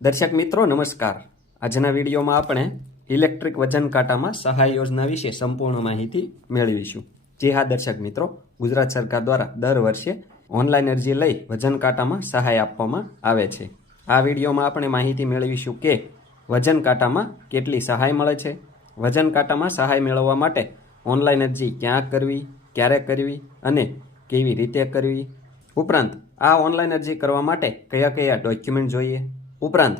દર્શક મિત્રો નમસ્કાર। આજના વિડીયોમાં આપણે ઇલેક્ટ્રિક વજન કાંટામાં સહાય યોજના વિશે સંપૂર્ણ માહિતી મેળવીશું। જી હા દર્શક મિત્રો, ગુજરાત સરકાર દ્વારા દર વર્ષે ઓનલાઈન અરજી લઈ વજન કાંટામાં સહાય આપવામાં આવે છે। આ વિડીયોમાં આપણે માહિતી મેળવીશું કે વજન કાંટામાં કેટલી સહાય મળે છે, વજન કાંટામાં સહાય મેળવવા માટે ઓનલાઈન અરજી ક્યાં કરવી, ક્યારે કરવી અને કેવી રીતે કરવી, ઉપરાંત આ ઓનલાઈન અરજી કરવા માટે કયા કયા ડોક્યુમેન્ટ જોઈએ, ઉપરાંત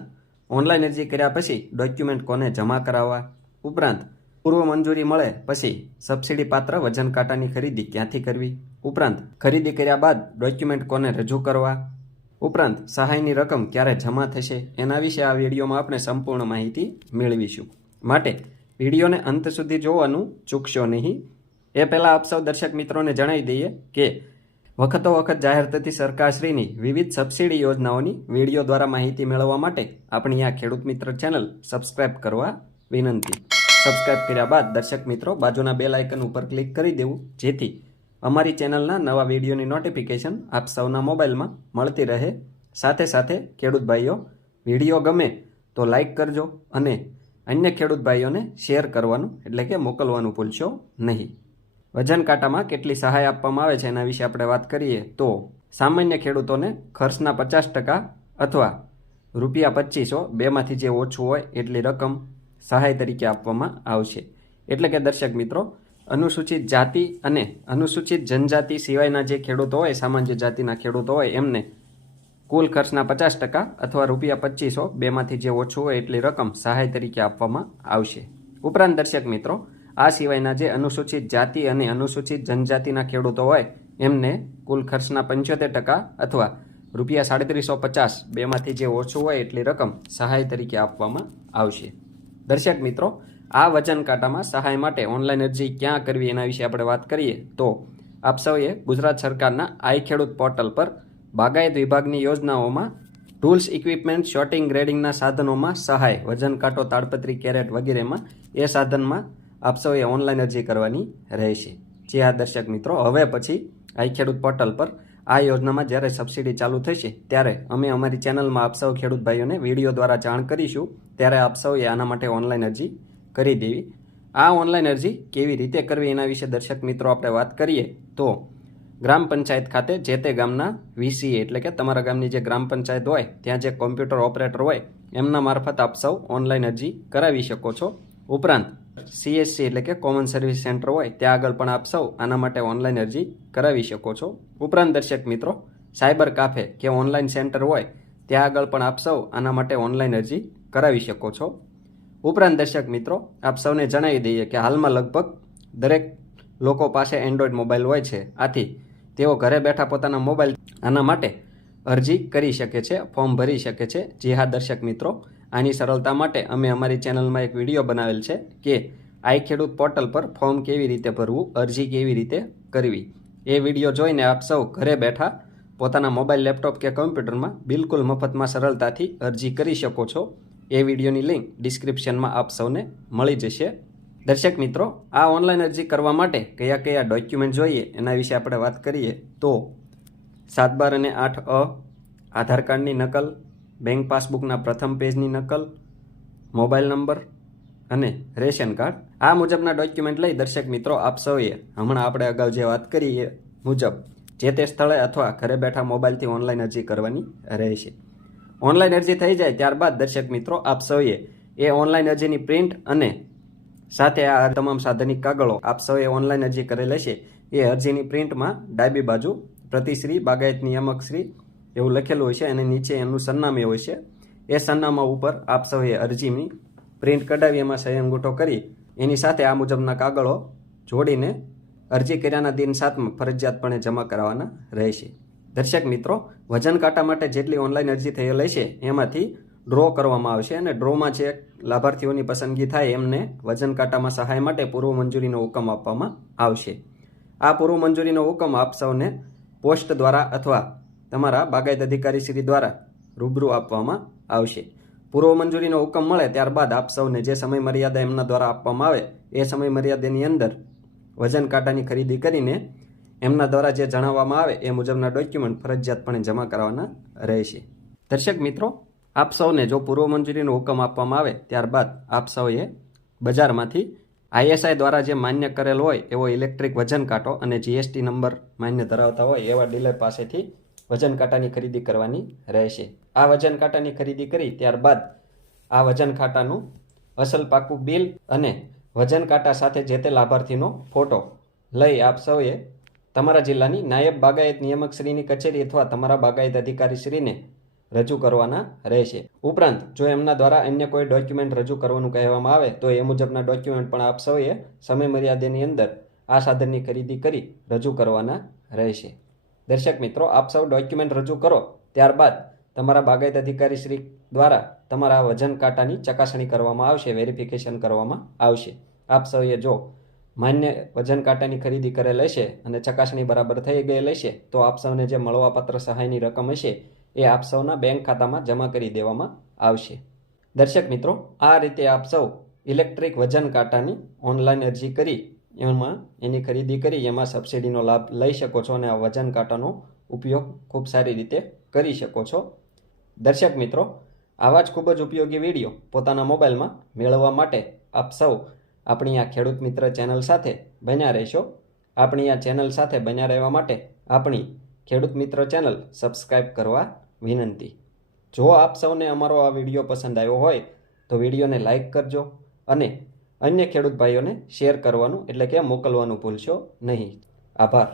ઓનલાઈન અરજી કર્યા પછી ડોક્યુમેન્ટ કોને જમા કરાવવા, ઉપરાંત પૂર્વ મંજૂરી મળે પછી સબસિડી પાત્ર વજન કાંટાની ખરીદી ક્યાંથી કરવી, ઉપરાંત ખરીદી કર્યા બાદ ડોક્યુમેન્ટ કોને રજૂ કરવા, ઉપરાંત સહાયની રકમ ક્યારે જમા થશે, એના વિશે આ વિડીયોમાં આપણે સંપૂર્ણ માહિતી મેળવીશું। માટે વિડીયોને અંત સુધી જોવાનું ચૂકશો નહીં। એ પહેલાં આપ સૌ દર્શક મિત્રોને જણાવી દઈએ કે વખતો વખત જાહેર થતી સરકારશ્રીની વિવિધ સબસિડી યોજનાઓની વિડીયો દ્વારા માહિતી મેળવવા માટે આપણી આ ખેડૂત મિત્ર ચેનલ સબસ્ક્રાઇબ કરવા વિનંતી। સબસ્ક્રાઇબ કર્યા બાદ દર્શક મિત્રો બાજુના બેલ આઇકન ઉપર ક્લિક કરી દેવું, જેથી અમારી ચેનલના નવા વિડીયોની નોટિફિકેશન આપ સૌના મોબાઈલમાં મળતી રહે। સાથે સાથે ખેડૂત ભાઈઓ, વિડીયો ગમે તો લાઇક કરજો અને અન્ય ખેડૂત ભાઈઓને શેર કરવાનું એટલે કે મોકલવાનું ભૂલશો નહીં। વજન કાંટામાં કેટલી સહાય આપવામાં આવે છે એના વિશે આપણે વાત કરીએ તો સામાન્ય ખેડૂતોને ખર્ચના 50% અથવા ₹2500 બેમાંથી જે ઓછું હોય એટલી રકમ સહાય તરીકે આપવામાં આવશે। એટલે કે દર્શક મિત્રો, અનુસૂચિત જાતિ અને અનુસૂચિત જનજાતિ સિવાયના જે ખેડૂતો હોય, સામાન્ય જાતિના ખેડૂતો હોય, એમને કુલ ખર્ચના 50% અથવા ₹2500 બેમાંથી જે ઓછું હોય એટલી રકમ સહાય તરીકે આપવામાં આવશે। ઉપરાંત દર્શક મિત્રો, આ સિવાયના જે અનુસૂચિત જાતિ અને અનુસૂચિત જનજાતિના ખેડૂતો હોય એમને કુલ ખર્ચના 75% અથવા ₹3750 બેમાંથી જે ઓછું હોય એટલી રકમ સહાય તરીકે આપવામાં આવશે। દર્શક મિત્રો, આ વજન કાંટામાં સહાય માટે ઓનલાઈન અરજી ક્યાં કરવી એના વિશે આપણે વાત કરીએ તો આપ સૌએ ગુજરાત સરકારના આઈ ખેડૂત પોર્ટલ પર બાગાયત વિભાગની યોજનાઓમાં ટૂલ્સ, ઇક્વિપમેન્ટ, શોર્ટિંગ, ગ્રેડિંગના સાધનોમાં સહાય, વજન કાંટો, તાડપત્રી, કેરેટ વગેરેમાં એ સાધનમાં આપ સૌએ ઓનલાઈન અરજી કરવાની રહેશે। જે આ દર્શક મિત્રો, હવે પછી આઈ ખેડૂત પોર્ટલ પર આ યોજનામાં જ્યારે સબસિડી ચાલુ થશે ત્યારે અમે અમારી ચેનલમાં આપ સૌ ખેડૂત ભાઈઓને વિડીયો દ્વારા જાણ કરીશું, ત્યારે આપ સૌએ આના માટે ઓનલાઈન અરજી કરી દેવી। આ ઓનલાઈન અરજી કેવી રીતે કરવી એના વિશે દર્શક મિત્રો આપણે વાત કરીએ તો ગ્રામ પંચાયત ખાતે જે તે ગામના વીસી એટલે કે તમારા ગામની જે ગ્રામ પંચાયત હોય ત્યાં જે કોમ્પ્યુટર ઓપરેટર હોય એમના મારફત આપ સૌ ઓનલાઈન અરજી કરાવી શકો છો। ઉપરાંત CSC એટલે કે કોમન સર્વિસ સેન્ટર હોય ત્યાં આગળ પણ આપ સૌ આના માટે ઓનલાઈન અરજી કરાવી શકો છો। ઉપરાંત દર્શક મિત્રો, સાયબર કાફે કે ઓનલાઈન સેન્ટર હોય ત્યાં આગળ પણ આપ સૌ આના માટે ઓનલાઈન અરજી કરાવી શકો છો। ઉપરાંત દર્શક મિત્રો, આપ સૌને જણાવી દઈએ કે હાલમાં લગભગ દરેક લોકો પાસે એન્ડ્રોઈડ મોબાઈલ હોય છે, આથી તેઓ ઘરે બેઠા પોતાના મોબાઈલ આના માટે અરજી કરી શકે છે, ફોર્મ ભરી શકે છે। જી હા દર્શક મિત્રો, આની સરળતા માટે અમે અમારી ચેનલમાં એક વિડીયો બનાવેલ છે કે આઈ ખેડૂત પોર્ટલ પર ફોર્મ કેવી રીતે ભરવું, અરજી કેવી રીતે કરવી। એ વિડીયો જોઈને આપ સૌ ઘરે બેઠા પોતાના મોબાઈલ, લેપટોપ કે કમ્પ્યુટરમાં બિલકુલ મફતમાં સરળતાથી અરજી કરી શકો છો। એ વિડીયોની લિંક ડિસ્ક્રિપ્શનમાં આપ સૌને મળી જશે। દર્શક મિત્રો, આ ઓનલાઈન અરજી કરવા માટે કયા કયા ડોક્યુમેન્ટ જોઈએ એના વિશે આપણે વાત કરીએ તો 7/12 અને 8A, આધાર કાર્ડની નકલ, બેંક પાસબુકના પ્રથમ પેજની નકલ, મોબાઈલ નંબર અને રેશન કાર્ડ, આ મુજબના ડોક્યુમેન્ટ લઈ દર્શક મિત્રો આપ સૌએ હમણાં આપણે અગાઉ જે વાત કરી એ મુજબ જે તે સ્થળે અથવા ઘરે બેઠા મોબાઈલથી ઓનલાઈન અરજી કરવાની રહેશે। ઓનલાઈન અરજી થઈ જાય ત્યારબાદ દર્શક મિત્રો આપ સૌએ એ ઓનલાઈન અરજીની પ્રિન્ટ અને સાથે આ તમામ સાધનિક કાગળો આપ સૌએ ઓનલાઈન અરજી કરેલ હશે એ અરજીની પ્રિન્ટમાં ડાબી બાજુ પ્રતિશ્રી બાગાયત નિયામક શ્રી એવું લખેલું હશે અને નીચે એનું સરનામું હોય છે। એ સરનામા ઉપર આપ સૌએ અરજીની પ્રિન્ટ કઢાવી એમાં સહી અંગૂઠો કરી એની સાથે આ મુજબના કાગળો જોડીને અરજી કર્યાના દિન 7માં ફરજિયાતપણે જમા કરાવવાના રહેશે। દર્શક મિત્રો, વજન કાંટા માટે જેટલી ઓનલાઈન અરજી થયેલ હશે એમાંથી ડ્રો કરવામાં આવશે અને ડ્રોમાં જે લાભાર્થીઓની પસંદગી થાય એમને વજન કાંટામાં સહાય માટે પૂર્વ મંજૂરીનો હુકમ આપવામાં આવશે। આ પૂર્વ મંજૂરીનો હુકમ આપ સૌને પોસ્ટ દ્વારા અથવા તમારા બાગાયત અધિકારી શ્રી દ્વારા રૂબરૂ આપવામાં આવશે। પૂર્વ મંજૂરીનો હુકમ મળે ત્યારબાદ આપ સૌને જે સમય મર્યાદા એમના દ્વારા આપવામાં આવે એ સમય મર્યાદાની અંદર વજન કાંટાની ખરીદી કરીને એમના દ્વારા જે જણાવવામાં આવે એ મુજબના ડોક્યુમેન્ટ ફરજિયાતપણે જમા કરાવવાના રહેશે। દર્શક મિત્રો, આપ સૌને જો પૂર્વ મંજૂરીનો હુકમ આપવામાં આવે ત્યારબાદ આપ સૌએ બજારમાંથી ISI દ્વારા જે માન્ય કરેલ હોય એવો ઇલેક્ટ્રિક વજન કાંટો અને GST નંબર માન્ય ધરાવતા હોય એવા ડીલર પાસેથી વજન કાંટાની ખરીદી કરવાની રહેશે. આ વજન કાંટાની ખરીદી કરી ત્યારબાદ આ વજન કાંટાનું અસલ પાકું બિલ અને વજન કાંટા સાથે જે તે લાભાર્થીનો ફોટો લઈ આપ સૌએ તમારા જિલ્લાની નાયબ બાગાયત નિયામક શ્રીની કચેરી અથવા તમારા બાગાયત અધિકારી શ્રીને રજૂ કરવાના રહેશે. ઉપરાંત જો એમના દ્વારા અન્ય કોઈ ડોક્યુમેન્ટ રજૂ કરવાનું કહેવામાં આવે તો એ મુજબના ડોક્યુમેન્ટ પણ આપ સૌએ સમય મર્યાદાની અંદર આ સાધનની ખરીદી કરી રજૂ કરવાના રહેશે. દર્શક મિત્રો, આપ સૌ ડોક્યુમેન્ટ રજૂ કરો ત્યારબાદ તમારા બાગાયત અધિકારી શ્રી દ્વારા તમારા વજન કાંટાની ચકાસણી કરવામાં આવશે, વેરિફિકેશન કરવામાં આવશે. આપ સૌએ જો માન્ય વજન કાંટાની ખરીદી કરેલ હશે અને ચકાસણી બરાબર થઈ ગયેલ હશે તો આપ સૌને જે મળવાપાત્ર સહાયની રકમ હશે એ આપ સૌના બેંક ખાતામાં જમા કરી દેવામાં આવશે. દર્શક મિત્રો, આ રીતે આપ સૌ ઇલેક્ટ્રિક વજન કાંટાની ઓનલાઈન અરજી કરી એમાં એની ખરીદી કરી એમાં સબસિડીનો લાભ લઈ શકો છો અને આ વજન કાંટાનો ઉપયોગ ખૂબ સારી રીતે કરી શકો છો. દર્શક મિત્રો, આવા જ ખૂબ જ ઉપયોગી વિડીયો પોતાના મોબાઈલમાં મેળવવા માટે આપ સૌ આપણી આ ખેડૂત મિત્ર ચેનલ સાથે બન્યા રહેશો. આપણી આ ચેનલ સાથે બન્યા રહેવા માટે આપણી ખેડૂત મિત્ર ચેનલ સબસ્ક્રાઈબ કરવા વિનંતી. જો આપ સૌને અમારો આ વિડીયો પસંદ આવ્યો હોય તો વિડીયોને લાઈક કરજો અને અન્ય ખેડૂત ભાઈઓને શેર કરવાનું એટલે કે મોકલવાનું ભૂલશો નહીં. આભાર.